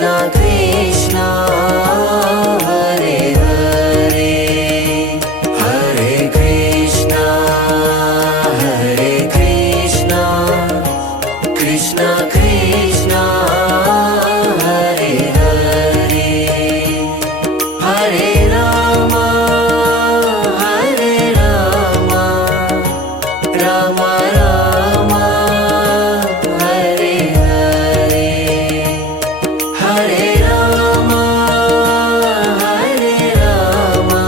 Krishna Krishna Hare Hare Hare Krishna Hare Krishna Krishna Krishna Hare Hare Hare Rama Hare Rama Rama Rama Hare Hare Hare Rama Hare Rama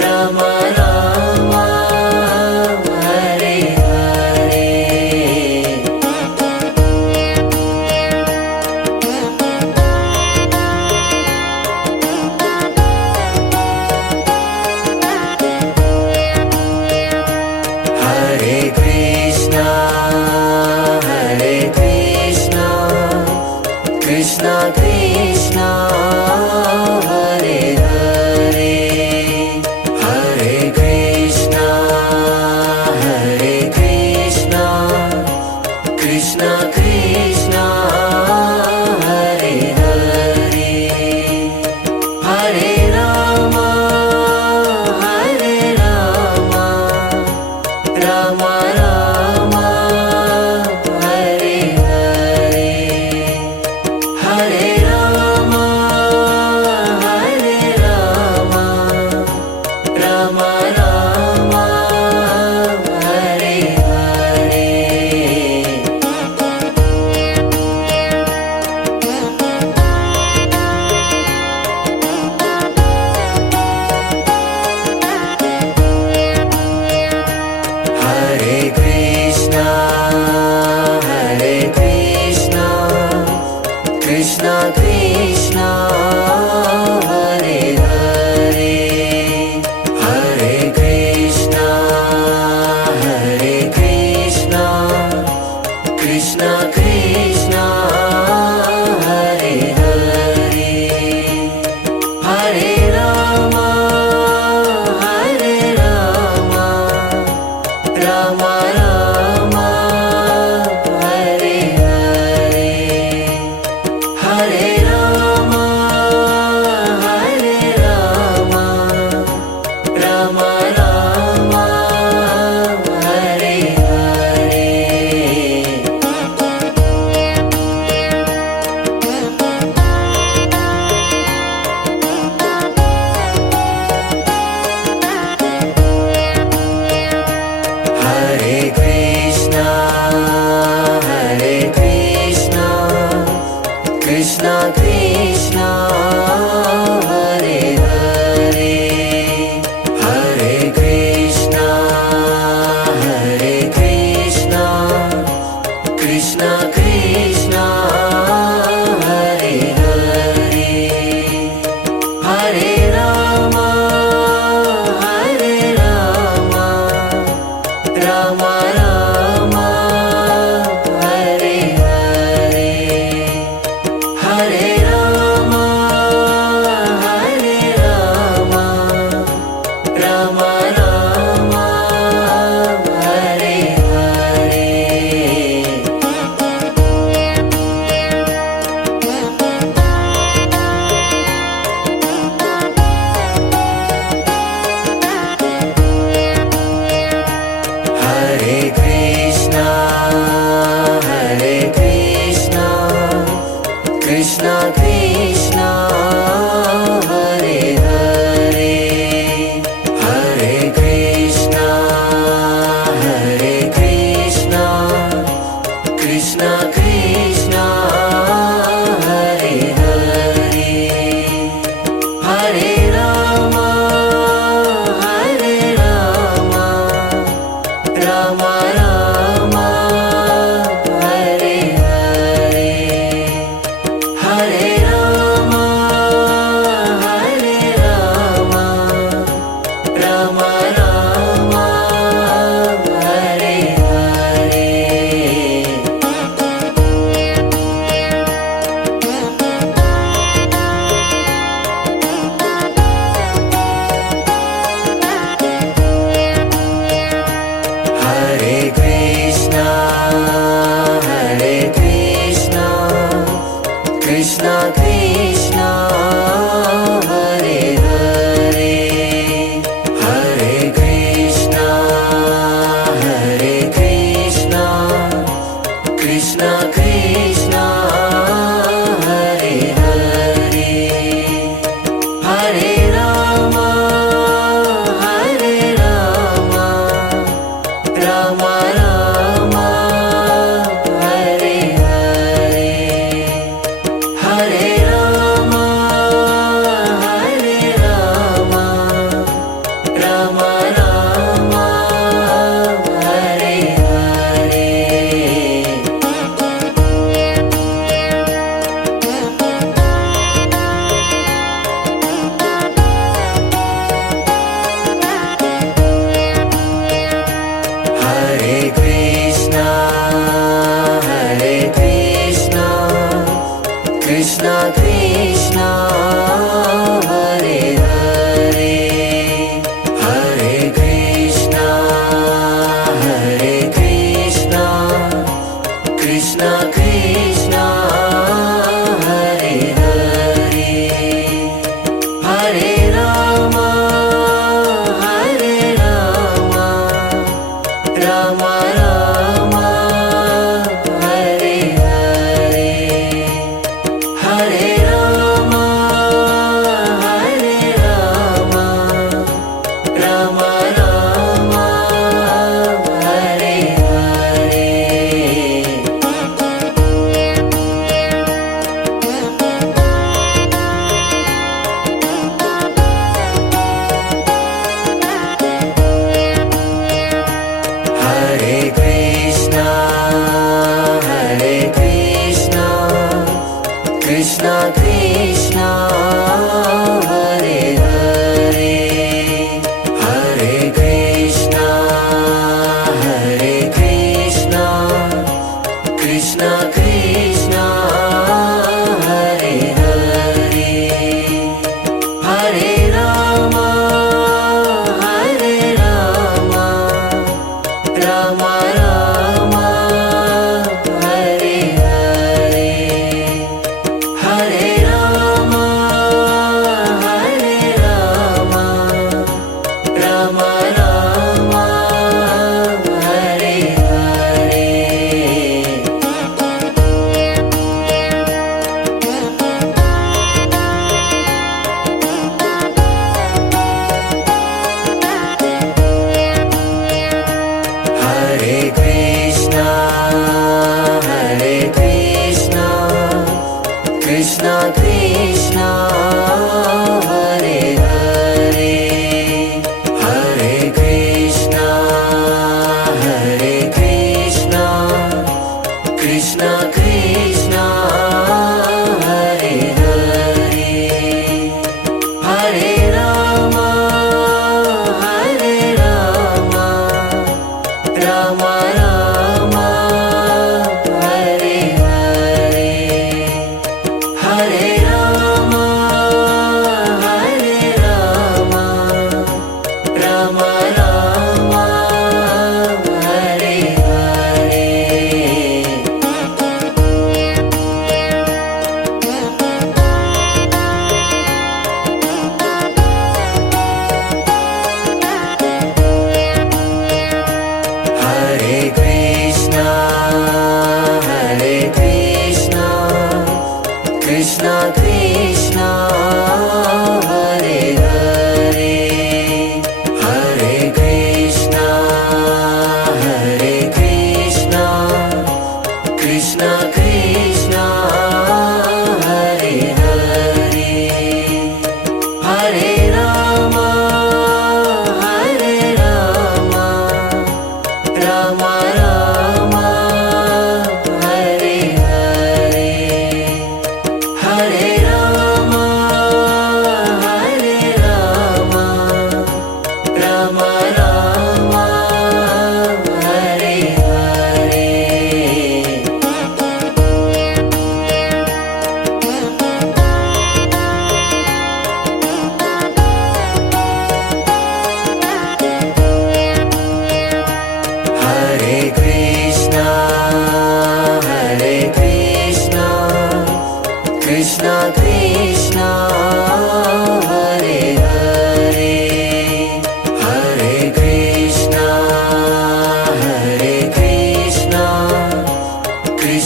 Rama Rama Hare Hare Hare Krishna Hare Krishna Krishna Krishna Hare Hare Hare Krishna Hare Krishna Krishna Krishna Hare Hare Hare Rama Hare Rama Rama Rama Hare Hare Hare Rama Hare Rama Rama Rama Hare Hare Hare Krishna Hare Krishna Krishna Krishna Hare Hare Hare Krishna Hare Krishna Krishna Krishna Hare Hare Hare Rama Hare Rama Rama Rama Hare Hare Hare Rama Hare Rama Rama Rama Hare Hare Hare Krishna Hare Krishna Krishna Krishna Hare Hare Hare Krishna Hare Krishna Krishna Krishna Hare Hare Hare Rama Hare Rama Rama Rama Hare Hare Hare Rama Hare Rama Rama Rama Hare Hare Hare Krishna Hare Krishna Krishna Krishna Hare Hare Hare Krishna Hare Krishna Krishna Krishna Hare Hare Hare Rama Hare Rama Rama Rama Hare Hare Hare Rama Hare Rama Rama Rama Hare Hare Krishna Krishna Hare Hare Hare Rama Hare Rama Rama Rama Hare Hare Hare Rama Hare Rama Rama Rama Hare Hare Hare Krishna Krishna Krishna Hare Hare Hare Krishna Krishna Krishna Hare Hare Hare Rama Rama Rama Hare Hare Hare Rama Rama Rama Hare Hare Hare Krishna Krishna Krishna Hare Hare Hare Krishna Krishna Krishna Hare Hare Hare Rama Rama Rama Hare Hare Hare Rama Rama Rama Hare Hare Hare Krishna Krishna Krishna Hare Hare Hare Krishna Krishna Krishna Hare Hare Hare Rama Rama Rama Hare Hare Hare Rama Rama Rama Hare Hare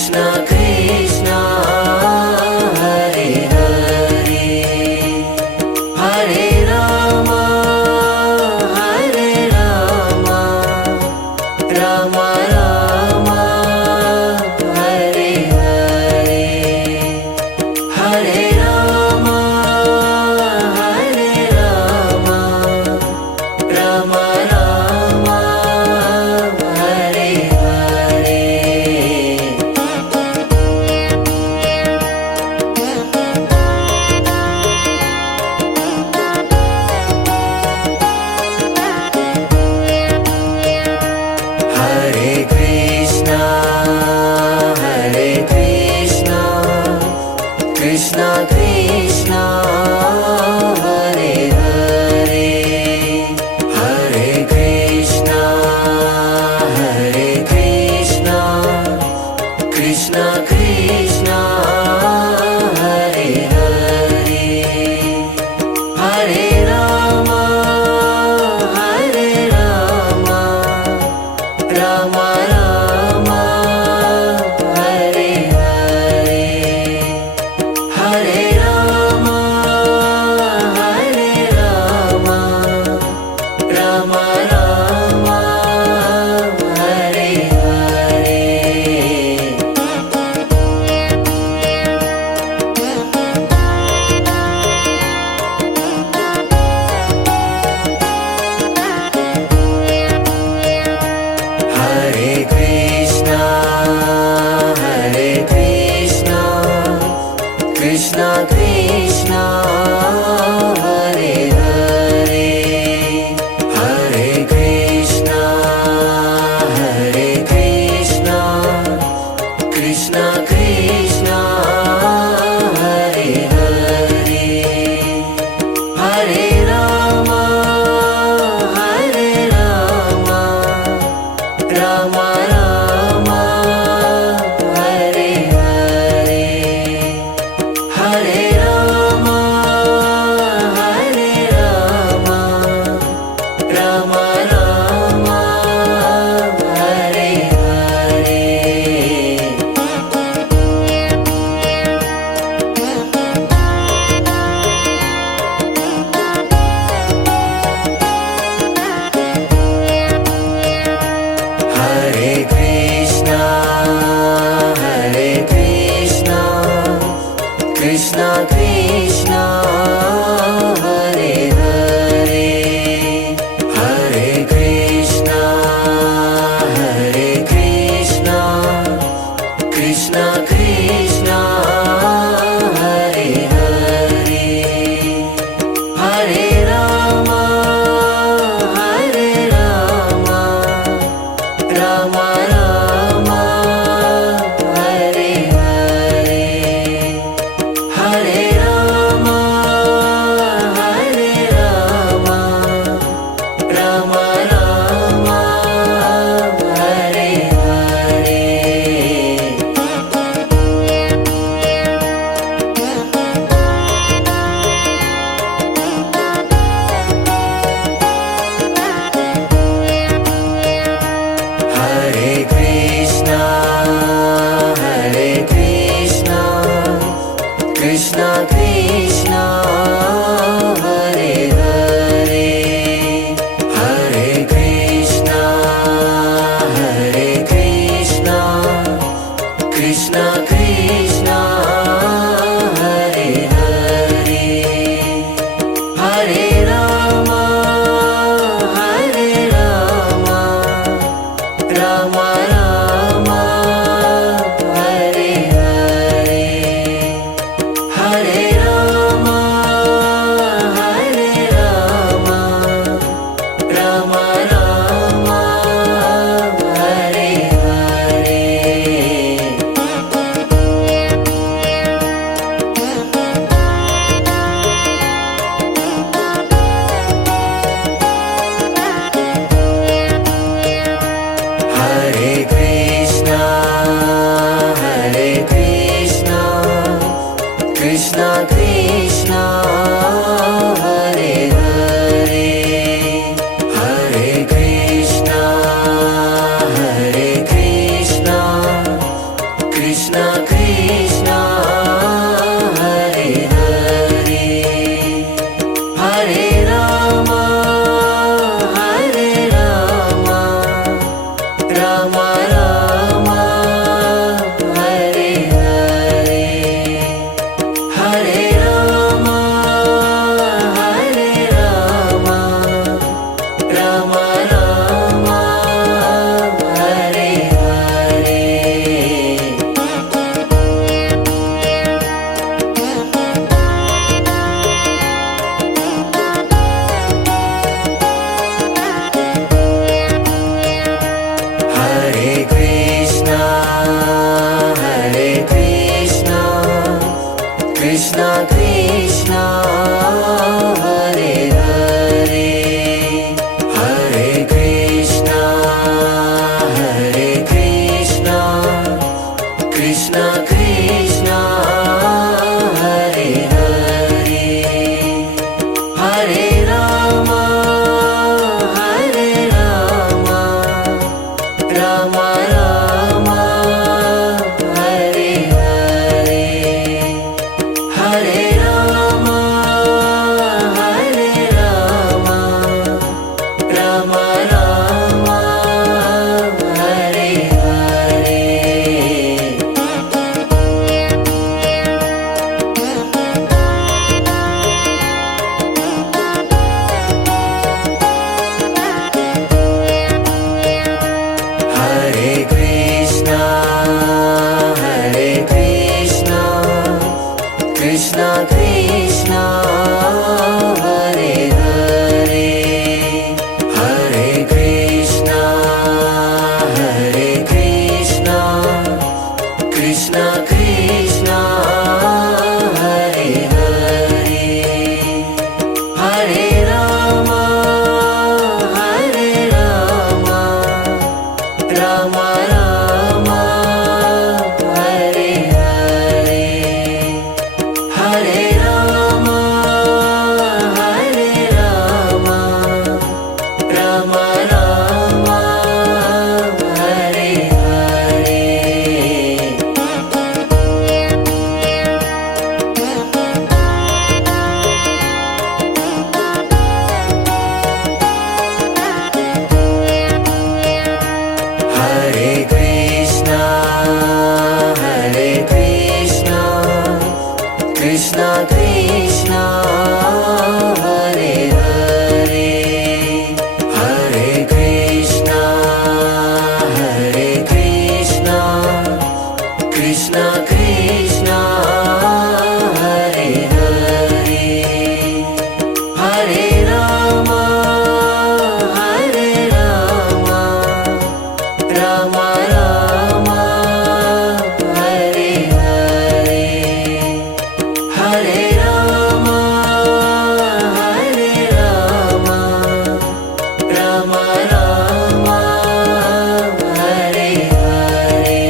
Krishna Krishna Hare Hare Hare Rama Hare Rama Rama Rama Hare Hare Hare Rama Hare Rama Rama Rama Hare Hare Hare Krishna Krishna Krishna Hare Hare Hare Krishna Krishna Krishna Hare Hare Hare Rama Rama Rama Hare Hare Hare Rama Rama Rama Hare Hare Hare Krishna Krishna Krishna Hare Hare Hare Krishna Krishna Krishna Hare Hare Hare Rama Rama Rama Hare Hare Hare Rama Rama Rama Hare Hare Hare Krishna Krishna Krishna Hare Hare Hare Krishna Krishna Krishna Hare Hare Hare Rama Rama Rama Hare Hare Hare Rama Rama Rama Hare Hare Hare Krishna Krishna Krishna Hare Hare Hare Krishna Krishna Krishna Hare Hare Hare Rama Rama Rama Hare Hare Hare Rama Rama Rama Hare Hare Krishna Krishna Hare Hare Hare Rama Hare Rama Rama Rama Hare Hare Hare Rama Hare Rama Rama Rama Hare Hare Hare Krishna Krishna Krishna Hare Hare Hare Krishna Krishna Krishna Hare Hare Hare Rama Rama Rama Hare Hare Hare Rama Rama Rama Hare Hare Hare Krishna Krishna Krishna Hare Hare Hare Krishna Krishna Krishna Hare Hare Hare Rama Rama Rama Hare Hare Hare Rama Rama Rama Hare Hare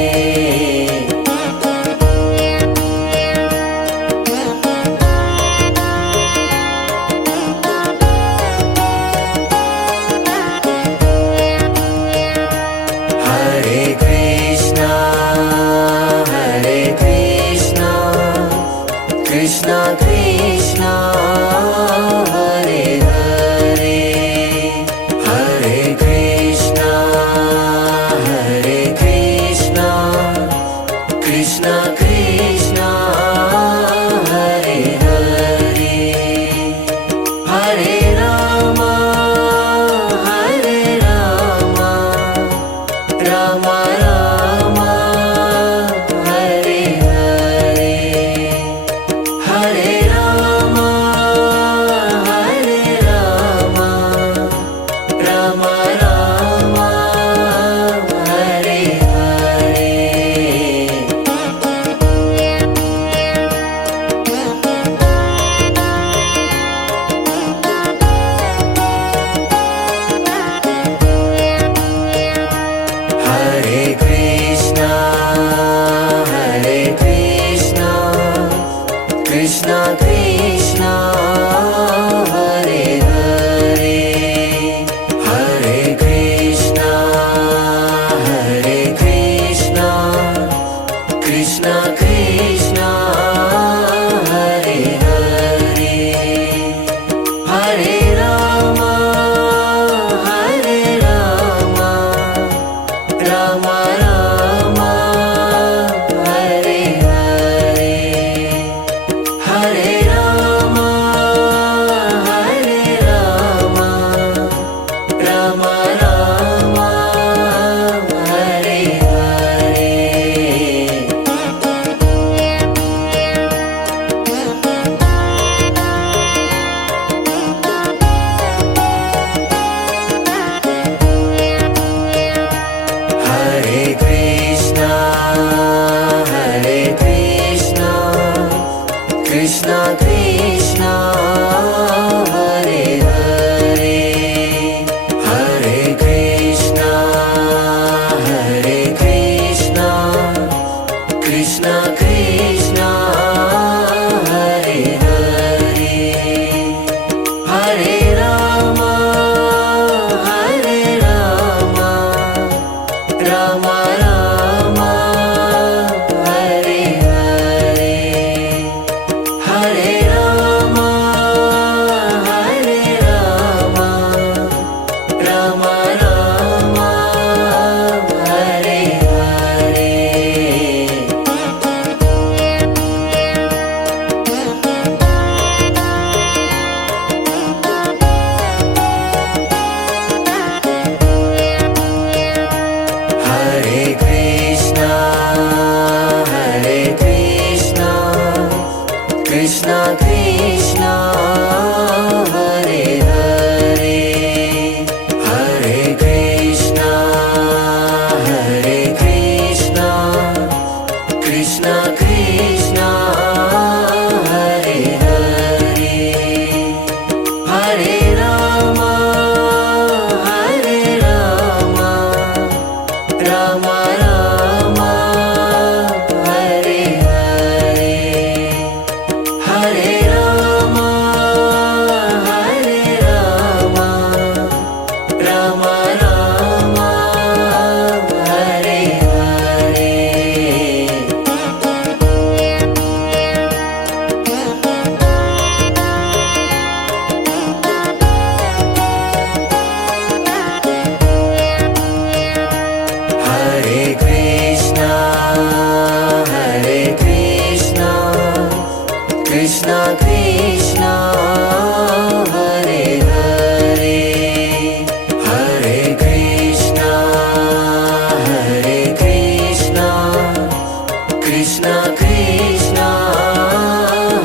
Krishna Krishna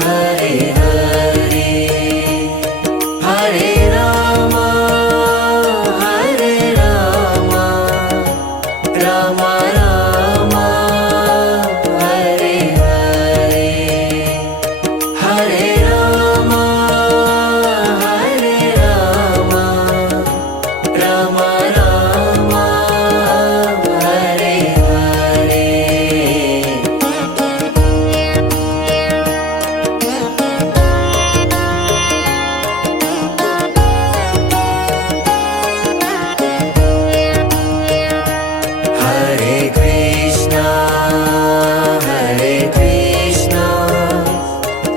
Hare Hare Hare Rama Hare Rama Rama Rama Hare Hare Hare Rama Hare Rama Rama Rama Hare Hare Hare Krishna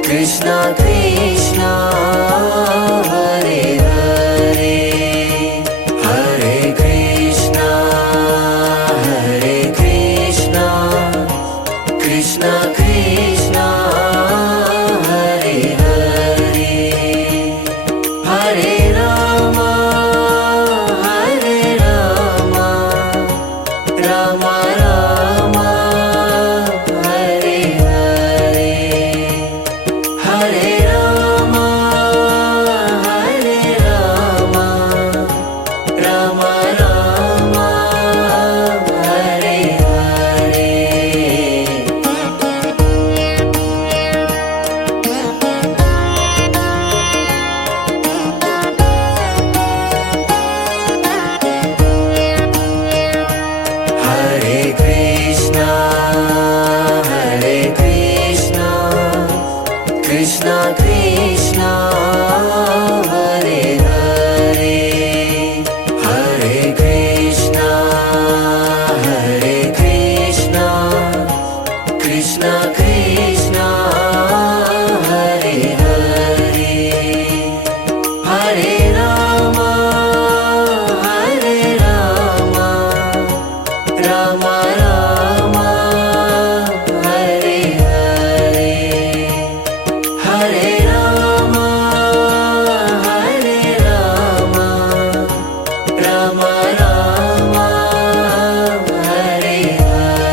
Krishna Krishna Hare Hare Hare Krishna Krishna Krishna Hare Hare Hare Rama Rama Rama Hare Hare Hare Rama Rama Rama Hare Hare Hare Krishna Krishna Krishna Hare Hare Hare Krishna Krishna Krishna Hare Hare Hare Rama Rama Rama Hare Hare Hare Rama Rama Rama Hare Hare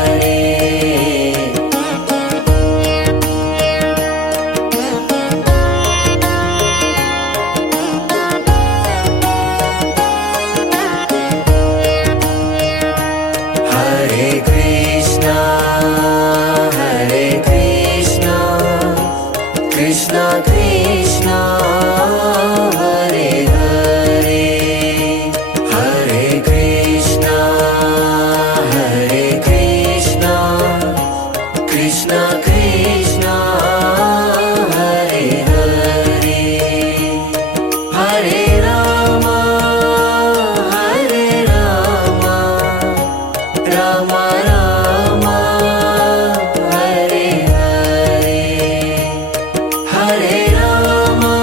Hare Krishna Krishna Krishna Hare Hare Hare Krishna Krishna Krishna Hare Hare Hare Rama Rama Rama Hare Hare Hare Rama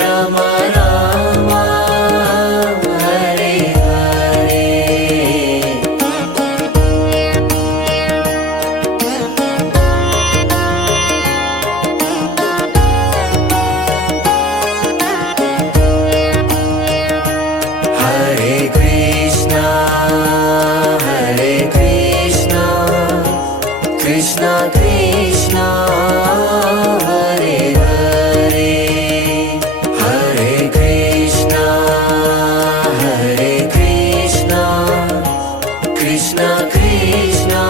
Rama Rama Hare Hare Hare Krishna Krishna Krishna Hare Hare Hare Krishna Krishna Krishna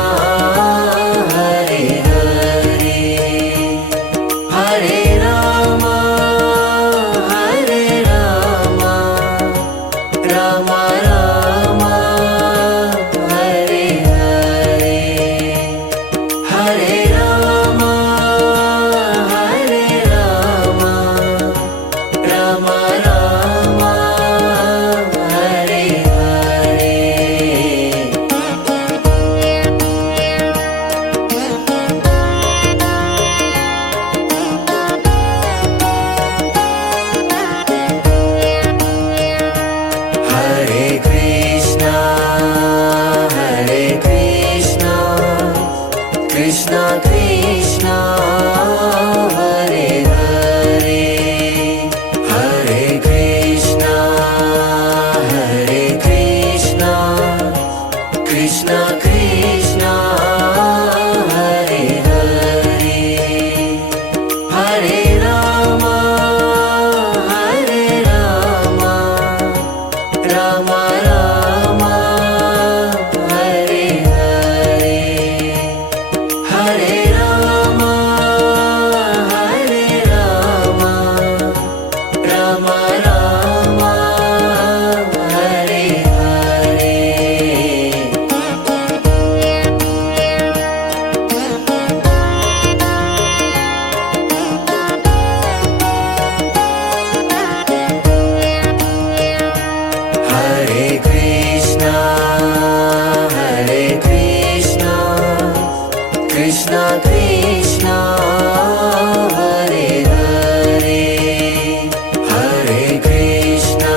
Hare Hare Hare Rama Rama Rama Hare Hare Hare Rama Rama Rama Hare Hare Hare Krishna Krishna Krishna Hare Hare Hare Krishna Krishna Krishna Hare Hare Hare Rama Hare Rama Rama Rama Hare Hare Hare Rama Hare Rama Rama Rama Hare Hare Hare Krishna Krishna Krishna Hare Hare Hare Krishna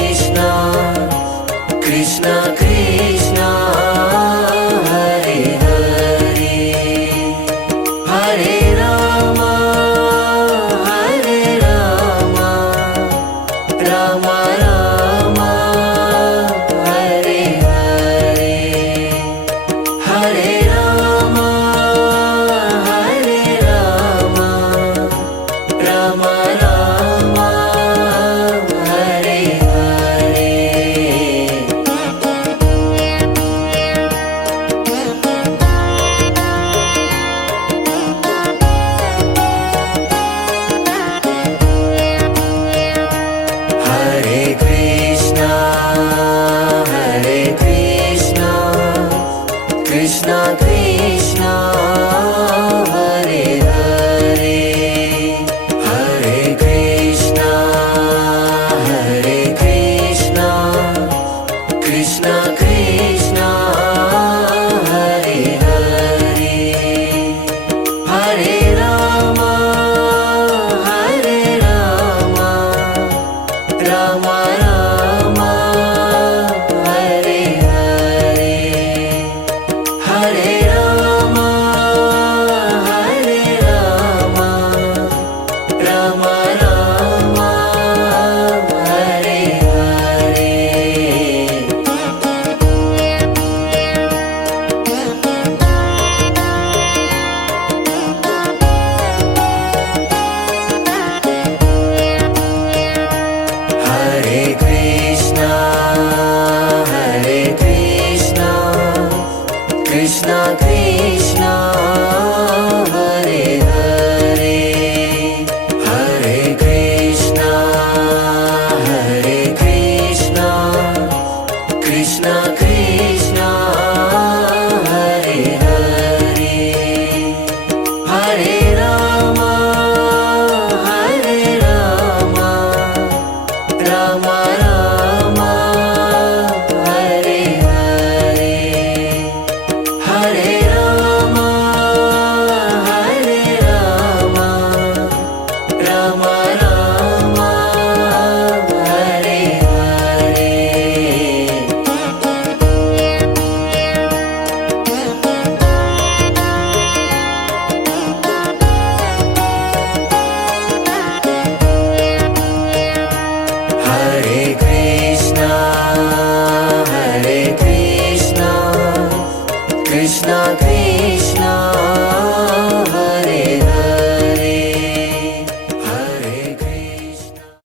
Krishna Krishna